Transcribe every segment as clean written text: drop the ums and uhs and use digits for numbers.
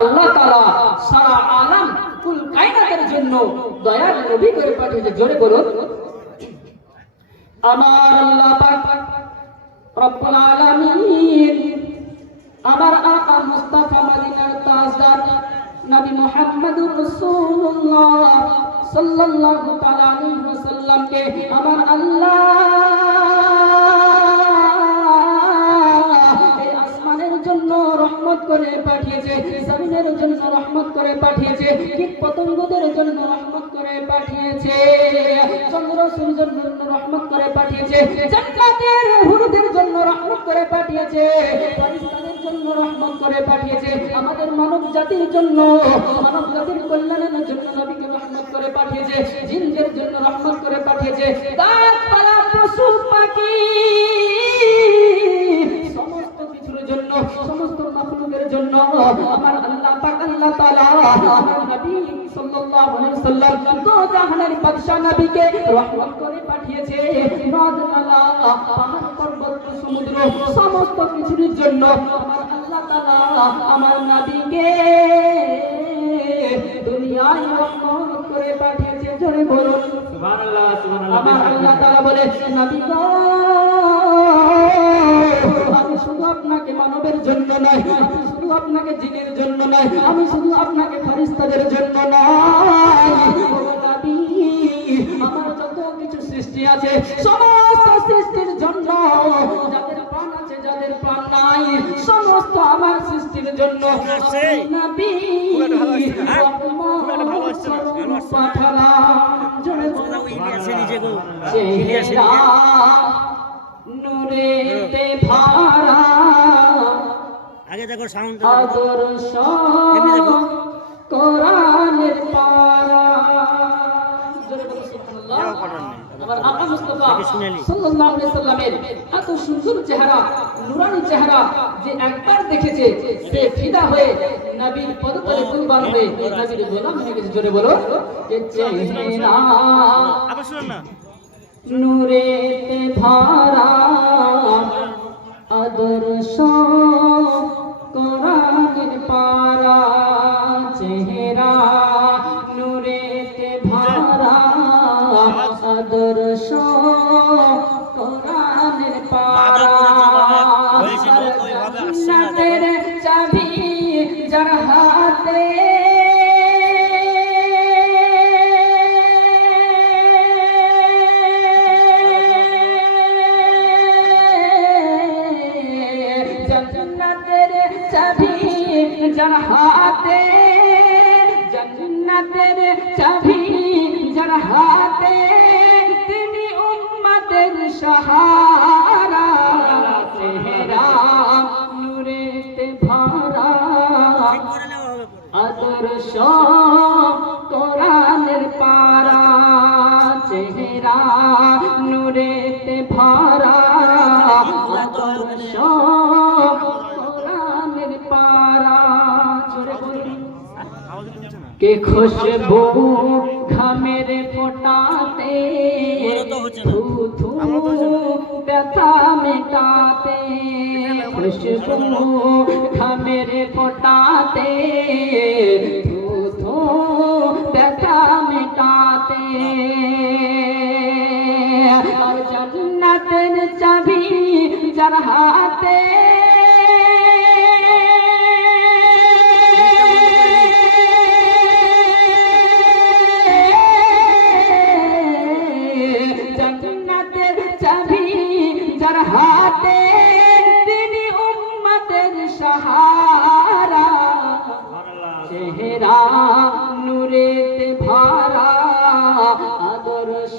আল্লাহ তাআলা সারা আলাম কুল কায়নাতের জন্য দয়ার নবী করে পাঠিয়েছে। জোরে বলুন আমার আল্লাহ পাক রব্বুল আলামিন আমার আকা মুস্তাফা মদিনার তাজদার নবী মুহাম্মদুর রাসূলুল্লাহ সাল্লাল্লাহু তাআলা আলাইহি ওয়াসাল্লামকে আমার আল্লাহ এই আসমানের জন্য রহমত করে পাঠিয়েছে, জমিনের জন্য রহমত করে পাঠিয়েছে, কীট পতঙ্গদের জন্য রহমত করে পাঠিয়েছে, চন্দ্র সূর্যের জন্য রহমত করে পাঠিয়েছে, জান্নাতের হুরদের জন্য রহমত করে পাঠিয়েছে, ফেরেশতাদের জন্য রহমত করে পাঠিয়েছে, আমাদের মানব জাতির জন্য, মানব জাতির কল্যাণের জন্য নবীকে রহমত করে পাঠিয়েছে, জিনদের জন্য রহমত করে পাঠিয়েছে, গাছপালা পশু পাখি সমস্ত কিছুর জন্য, সমস্ত মাখলুকের জন্য আমার আল্লাহ পাক আল্লাহ তাআলা আমার নবী সাল্লাল্লাহু আলাইহি ওয়াসাল্লাম দো জাহানের বাদশা নবীকে রহমত করে পাঠিয়েছে। নদ নালা পাহাড় পর্বত সমুদ্র সমস্ত কিছুর জন্য আমার আল্লাহ তাআলা আমার নবীকে দুনিয়ায় রহমত করে পাঠিয়েছে। জোরে বলুন সুবহানাল্লাহ সুবহানাল্লাহ। আমার আল্লাহ তাআলা বলে নবী গো আমি শুধু আপনাকে মানবের জন্য নয়, আমি শুধু আপনাকে জিনের জন্য নয়, আমি শুধু আপনাকে ফেরেশতাদের জন্য নয়, ও নবী আমার যত কিছু সৃষ্টি আছে সমস্ত সৃষ্টির জন্য, যাদের প্রাণ আছে যাদের প্রাণ নাই সমস্ত আমার সৃষ্টির জন্য নবী নূরেতে ভরা আগে দেখো সাউন্ড আদর্শ কোরআনের পারা। আমার আকা মুস্তাফা সাল্লাল্লাহু আলাইহি সাল্লামের এত সুন্দর চেহারা, নূরানি চেহারা যে একবার দেখেছে সে ফিদা হয়ে নবীর পদতলে কুরবান হয়ে নবীর গোলাম হয়ে গেছে। জোরে বলো যে চেহারা আবার শুনুন না নূরেতে ভরা আদর্শ কোরআনের পারা, চেহারা নূরেতে ভরা আদর্শ কোরআনের পারা, জান্নাতের চাবি যার হাতে যার হাতে, জান্নাতের চাবি যার হাতে তিনি উম্মতের সাহারা, চেহারা নূরেতে ভরা আদর্শ কোরআনের পারা, চেহারা নূরেতে ভরা আদর্শ কে খুশবু ঘামের ফোটাতে থু থু ব্যথা মেটাতে, খুশবু ঘামের ফোটাতে থু থু ব্যথা মেটাতে, আর জান্নাতের চাবি যার হাতে হাতে তিনি উম্মতের সাহারা, চেহারা নূরেতে ভরা আদর্শ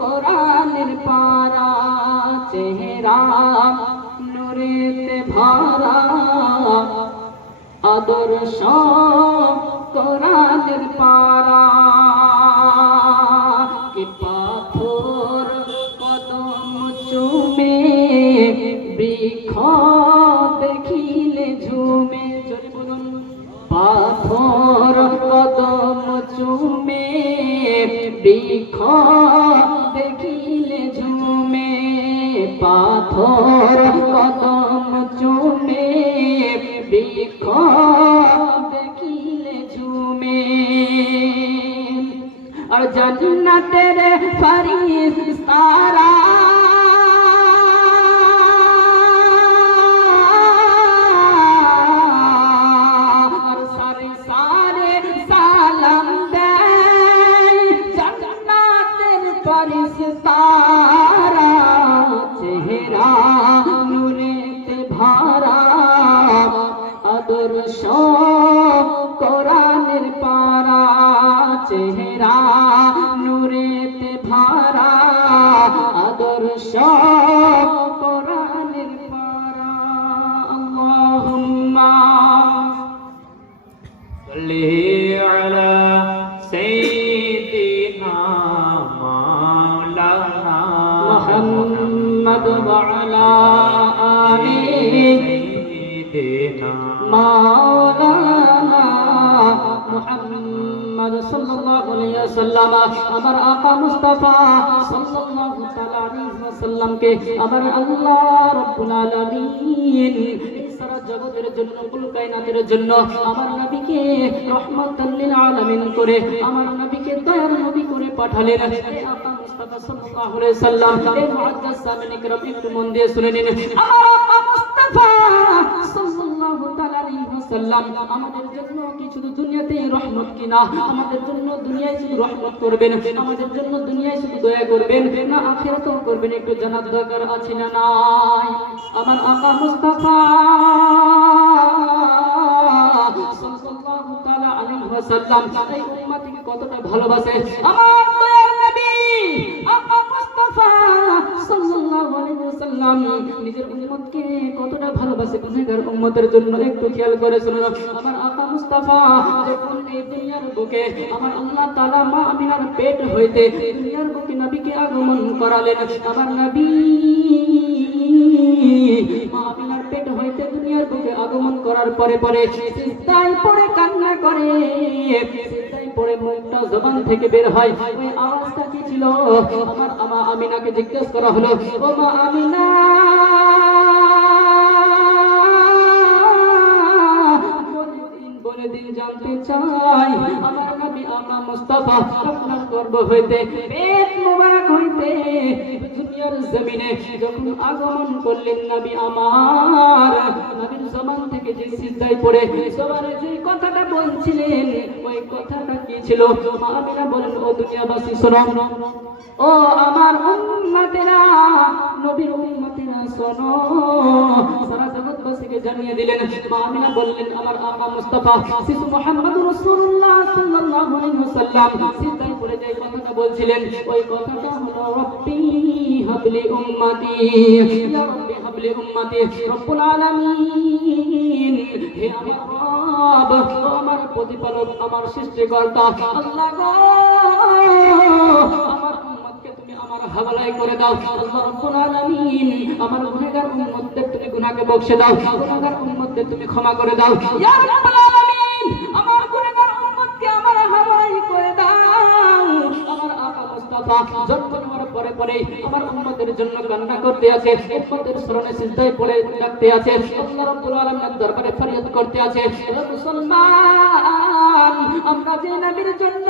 কোরআনের পারা, চেহারা নূরেতে ভরা আদর্শ কোরআনের পারা, কে পাথর কদম চুমে বৃক্ষ দেখিলে ঝুমে, জোরে বলুন পাথর কদম চুমে বৃক্ষ দেখিলে ঝুমে, পাথর কদম চুমে বৃক্ষ জান্নাতের ফারিস্তারা আর সারে সারে সালাম দেয় জান্নাতের ফারিস্তারা চেহারা নূরেতে ভরা আদর্শ কোরআনের পারা চেহারা নূরেতে ভরা আদর্শ কোরআনের পারা আল্লাহুম্মা সাল্লি আলা সাইয়্যিদিনা মাওলানা মুহাম্মদ ওয়া আলা আলিহি সাইয়্যিদিনা মাওলানা মুহাম্মদ সাল্লাল্লাহু আলাইহি ওয়াসাল্লাম আমার আকা মুস্তাফা সাল্লাল্লাহু তাআলা আলাইহি ওয়াসাল্লামকে আমার আল্লাহ রাব্বুল আলামিন সারা জগতের জন্য কুল কায়নাতের জন্য আমার নবীকে রহমাতাল লিল আলামিন করে আমার নবীকে দয়ার নবী করে পাঠালেন এই আকা মুস্তাফা সাল্লাল্লাহু আলাইহি ওয়াসাল্লাম এই মুআজ্জাজ সামিন ইকরাম একটু মন দিয়ে শুনে নিন আমার আকা মুস্তাফা সাল্লাল্লাহু তাআলা আলাইহি ওয়াসাল্লাম আমাদের জন্য কি শুধু দুনিয়াতেই রহমত কিনা আমাদের জন্য দুনিয়ায় শুধু রহমত করবেন আমাদের জন্য দুনিয়ায় শুধু দয়া করবেন না আখিরাতেও করবেন একটু জানার দরকার আছে না নাই আমার আকা মুস্তাফা সাল্লাল্লাহু তাআলা আলাইহি ওয়াসাল্লাম এই উম্মতকে কতটা ভালোবাসে আমার দয়ার নবী আকা মুস্তাফা সাল্লাল্লাহু আলাইহি ওয়াসাল্লাম নিজের উম্মতকে কতটা ভালোবাসে গুনাহগার উম্মতের জন্য একটু খেয়াল করে শুনুন আমার আকা মুস্তাফা যখন এই দুনিয়ার বুকে আমার আল্লাহ তাআলা মা আমিনার পেট হইতে দুনিয়ার বুকে নবীকে আগমন করালেন আমার নবী মা আমিনার পেট হইতে দুনিয়ার বুকে আগমন করার পরে পরে সিজদায় পড়ে কান্না করে সিজদায় পড়ে মুখটা জবান থেকে বের হয় ওই আওয়াজটা কি ছিল আমার মা আমিনাকে জিজ্ঞেস করা হলো ও মা আমিনা বলে দিন জানতে চাই আমার নবী আকা মুস্তাফা আপনার গর্ভ হইতে পেট মোবারক হইতে দুনিয়ার জমিনে যখন আগমন করলেন নবী আমার নবীর জবান থেকে যে সিজদায় পড়ে সবারে যে কথাটা বলছিলেন ওই কথাটা কি ছিল মা আমিনা বলেন ও দুনিয়াবাসী শোনো ও আমার উম্মতেরা নবীর উম্মতেরা শোনো সারা জগৎবাসীকে জানিয়ে দিলেন মা আমিনা বললেন আমার আকা মুস্তাফা শিশু মুহাম্মদুর রাসূলুল্লাহ সাল্লাল্লাহু আলাইহি ওয়াসাল্লাম সিজদায় পড়ে যে কথাটা বলছিলেন ওই কথাটা হলো রব্বি হাবলি উম্মতি ইয়া রব্বি হাবলি উম্মতি রব্বুল আলামিন হে আমার রব ও আমার প্রতিপালক আমার সৃষ্টিকর্তা আল্লাহ গো আমার উম্মতকে তুমি আমার হাওয়ালায় করে দাও আল্লাহ রাব্বুল আলামিন আমার গুনাহগার উম্মতদের তুমি গুনাহকে বখশে দাও গুনাহগার উম্মতদের তুমি ক্ষমা করে দাও ইয়া রাব্বুল আলামিন আমার গুনাহগার উম্মতকে আমার হাওয়ালায় করে দাও আমার আকা মুস্তাফা জন্ম নেওয়ার পরে পরে আমার উম্মতের জন্য কান্না করতে আছে উম্মতের শরণে সিজদায় পড়ে ডাকতে আছে আল্লাহ রাব্বুল আলামিনের দরবারে ফরিয়াদ করতে আছে ও মুসলমান আমরা যে নবীর জন্য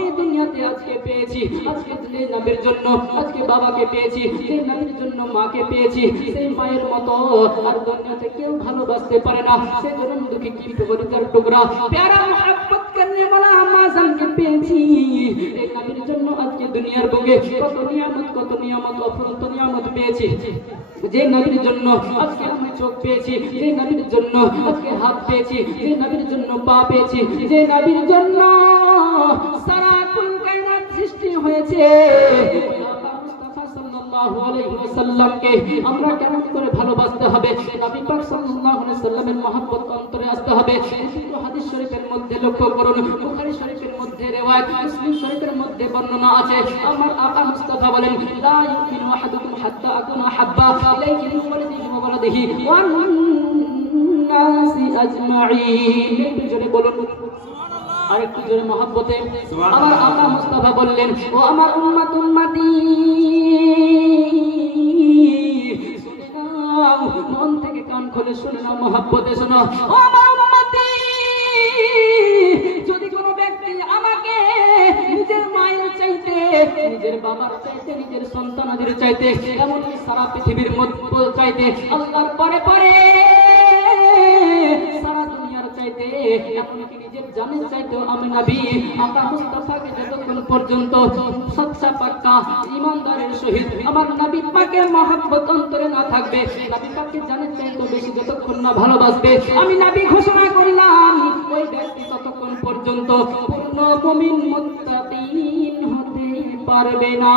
এই দুনিয়াতে আজকে পেয়েছি আজকে যে নবীর জন্য আজকে বাবাকে পেয়েছি যে নবীর জন্য মাকে পেয়েছি সেই মায়ের মতো আর দুনিয়াতে কেউ ভালোবাসতে পারে না সেই জনম দুঃখী কি পবিত্র টুকরা প্যারা মোহাব্বত করনে वाला আম্মা জানকে পেয়েছি এই নবীর জন্য আজকে দুনিয়ার বুকে কত নিয়ামত অফুরন্ত নিয়ামত পেয়েছি যে নবীর জন্য আজকে আমি চোখ পেয়েছি যে নবীর জন্য আজকে হাত পেয়েছি যে নবীর জন্য পা পেয়েছি যে নবীর জন্য সারা কুল কায়নাত সৃষ্টি হয়েছে মুস্তাফা সাল্লাল্লাহু আলাইহি ওয়াসাল্লামকে আমরা কেমন করে ভালোবাসতে হবে নবী পাক সাল্লাল্লাহু আলাইহি ওয়াসাল্লামের মহব্বত অন্তরে আসতে হবে কিন্তু হাদিস শরীফের মধ্যে লক্ষ্য করুন বুখারী শরীফের মধ্যে রিওয়ায়াত মুসলিম শরীফের মধ্যে বর্ণনা আছে আমার আকা মুস্তাফা বলেন লা ইউমিনু আহাদুকুম হাত্তা আকুনা হাব্বা ইলাইহি মিন ওয়ালিদিহি ওয়া ওয়ালাদিহি ওয়ান নাসি আজমাইন একটু জোরে বলুন আর একটু জোরে মহব্বতে আমার আকা মুস্তাফা বললেন ও আমার উম্মতি শুনে নাও মন থেকে কান খুলে শুনে নাও মহব্বতে শোনো ও আমার উম্মতি যদি কোনো ব্যক্তি আমাকে নিজের সন্তানাদের চাইতে, এমনকি সারা পৃথিবীর মধ্যে চাইতে, আল্লাহর পরে পরে সারা দুনিয়ার চাইতে, এমনকি নিজের জানের চাইতেও আমি নবী আকা মুস্তাফাকে যতক্ষণ পর্যন্ত সচ্চা পাক্কা ঈমানদারের সহিত আমার নবী পাকের মহব্বত অন্তরে না থাকবে, নবী পাককে জানের চাইতেও বেশি যতক্ষণ না ভালোবাসবে, আমি নবী ঘোষণা করলাম ওই ব্যক্তি ততক্ষণ পর্যন্ত পূর্ণ মুমিন মুত্তাকিন হতে পারবে না।